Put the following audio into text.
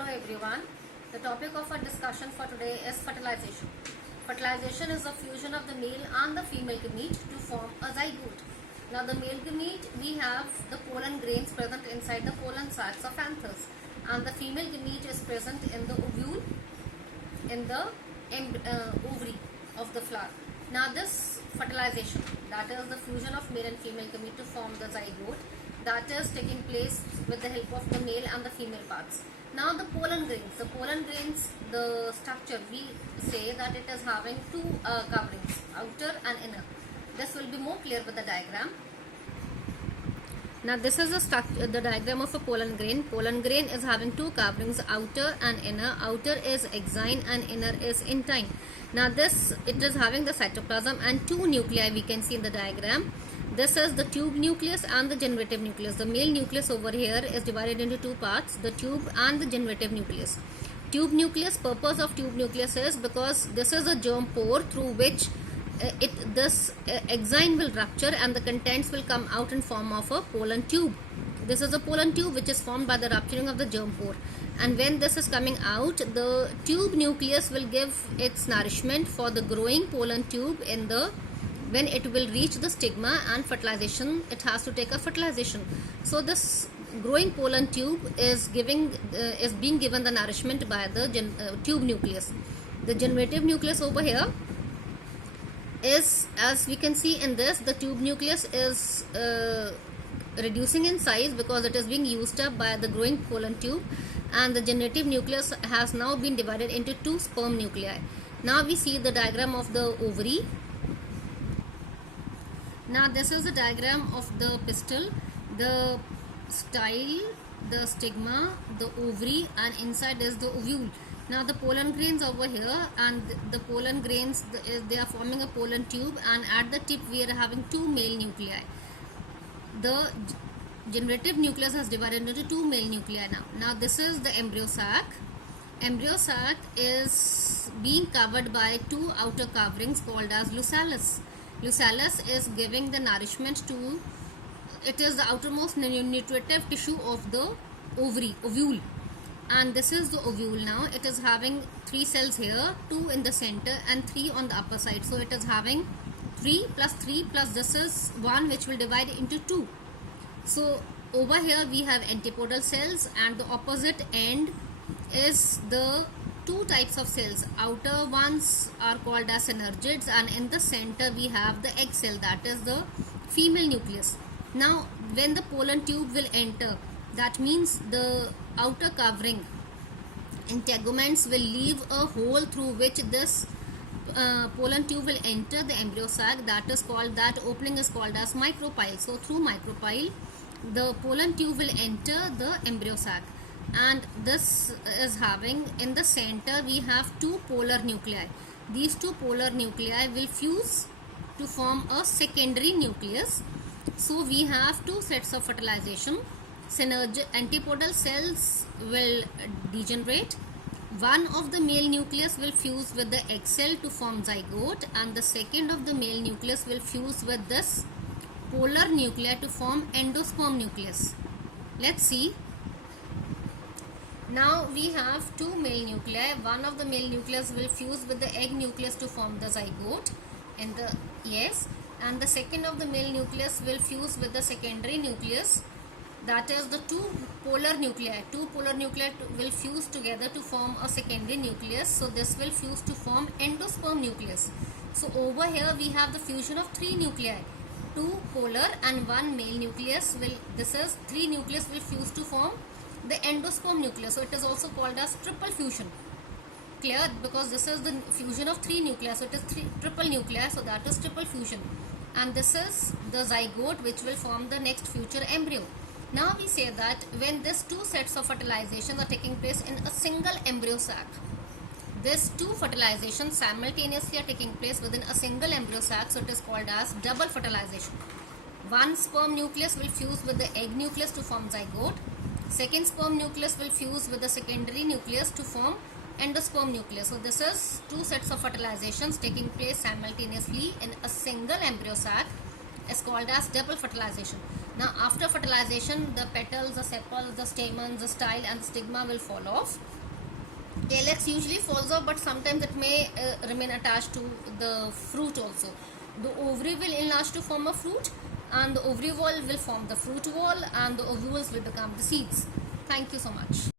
Hello everyone. The topic of our discussion for today is fertilization. Fertilization is the fusion of the male and the female gamete to form a zygote. Now the male gamete, we have the pollen grains present inside the pollen sacs of anthers, and the female gamete is present in the ovule, in the ovary of the flower. Now this fertilization, that is the fusion of male and female gamete to form the zygote, that is taking place with the help of the male and the female parts. Now the pollen grains, the structure, we say that it is having two coverings, outer and inner. This will be more clear with the diagram. Now this is the diagram of a pollen grain. Pollen grain is having two coverings, outer and inner. Outer is exine and inner is intine. Now it is having the cytoplasm and two nuclei we can see in the diagram. This is the tube nucleus and the generative nucleus. The male nucleus over here is divided into two parts, the tube and the generative nucleus. Tube nucleus, purpose of tube nucleus is because this is a germ pore through which this exine will rupture and the contents will come out in form of a pollen tube. This is a pollen tube which is formed by the rupturing of the germ pore, and when this is coming out, the tube nucleus will give its nourishment for the growing pollen tube when it will reach the stigma, and fertilization, it has to take a fertilization. So this growing pollen tube is being given the nourishment by the tube nucleus. The generative nucleus over here is, as we can see in this, the tube nucleus is reducing in size because it is being used up by the growing pollen tube, and the generative nucleus has now been divided into two sperm nuclei. Now we see the diagram of the ovary. Now this is the diagram of the pistil, the style, the stigma, the ovary, and inside is the ovule. Now the pollen grains over here, and the pollen grains, they are forming a pollen tube, and at the tip we are having two male nuclei. The generative nucleus has divided into two male nuclei now. Now this is the embryo sac. Embryo sac is being covered by two outer coverings called as lucellus. Lucellus is giving the nourishment to, it is the outermost nutritive tissue of the ovule. And this is the ovule now. It is having three cells here, two in the center and three on the upper side. So it is having 3 plus this is 1 which will divide into 2. So over here we have antipodal cells, and the opposite end is the two types of cells. Outer ones are called as synergids, and in the center we have the egg cell, that is the female nucleus. Now when the pollen tube will enter, that means the outer covering integuments will leave a hole through which this pollen tube will enter the embryo sac. That opening is called as micropyle. So through micropyle the pollen tube will enter the embryo sac, and this is having, in the center we have two polar nuclei. These two polar nuclei will fuse to form a secondary nucleus. So we have two sets of fertilization. Antipodal cells will degenerate. One of the male nucleus will fuse with the egg cell to form zygote, and the second of the male nucleus will fuse with this polar nuclei to form endosperm nucleus. Let's see. Now we have two male nuclei. One of the male nucleus will fuse with the egg nucleus to form the zygote and the second of the male nucleus will fuse with the secondary nucleus, that is the two polar nuclei. Two polar nuclei will fuse together to form a secondary nucleus. So this will fuse to form endosperm nucleus. So over here we have the fusion of three nuclei, two polar and one male nucleus. Three nucleus will fuse to form the endosperm nucleus. So it is also called as triple fusion. Clear? Because this is the fusion of three nuclei, so it is triple nuclei, so that is triple fusion. And this is the zygote which will form the next future embryo. Now we say that when these two sets of fertilizations are taking place in a single embryo sac, these two fertilizations simultaneously are taking place within a single embryo sac, so it is called as double fertilization. One sperm nucleus will fuse with the egg nucleus to form zygote. Second sperm nucleus will fuse with the secondary nucleus to form endosperm nucleus. So this is two sets of fertilizations taking place simultaneously in a single embryo sac, is called as double fertilization. Now after fertilization, the petals, the sepals, the stamens, the style and the stigma will fall off. Calyx usually falls off, but sometimes it may remain attached to the fruit also. The ovary will enlarge to form a fruit, and the ovary wall will form the fruit wall, and the ovules will become the seeds. Thank you so much.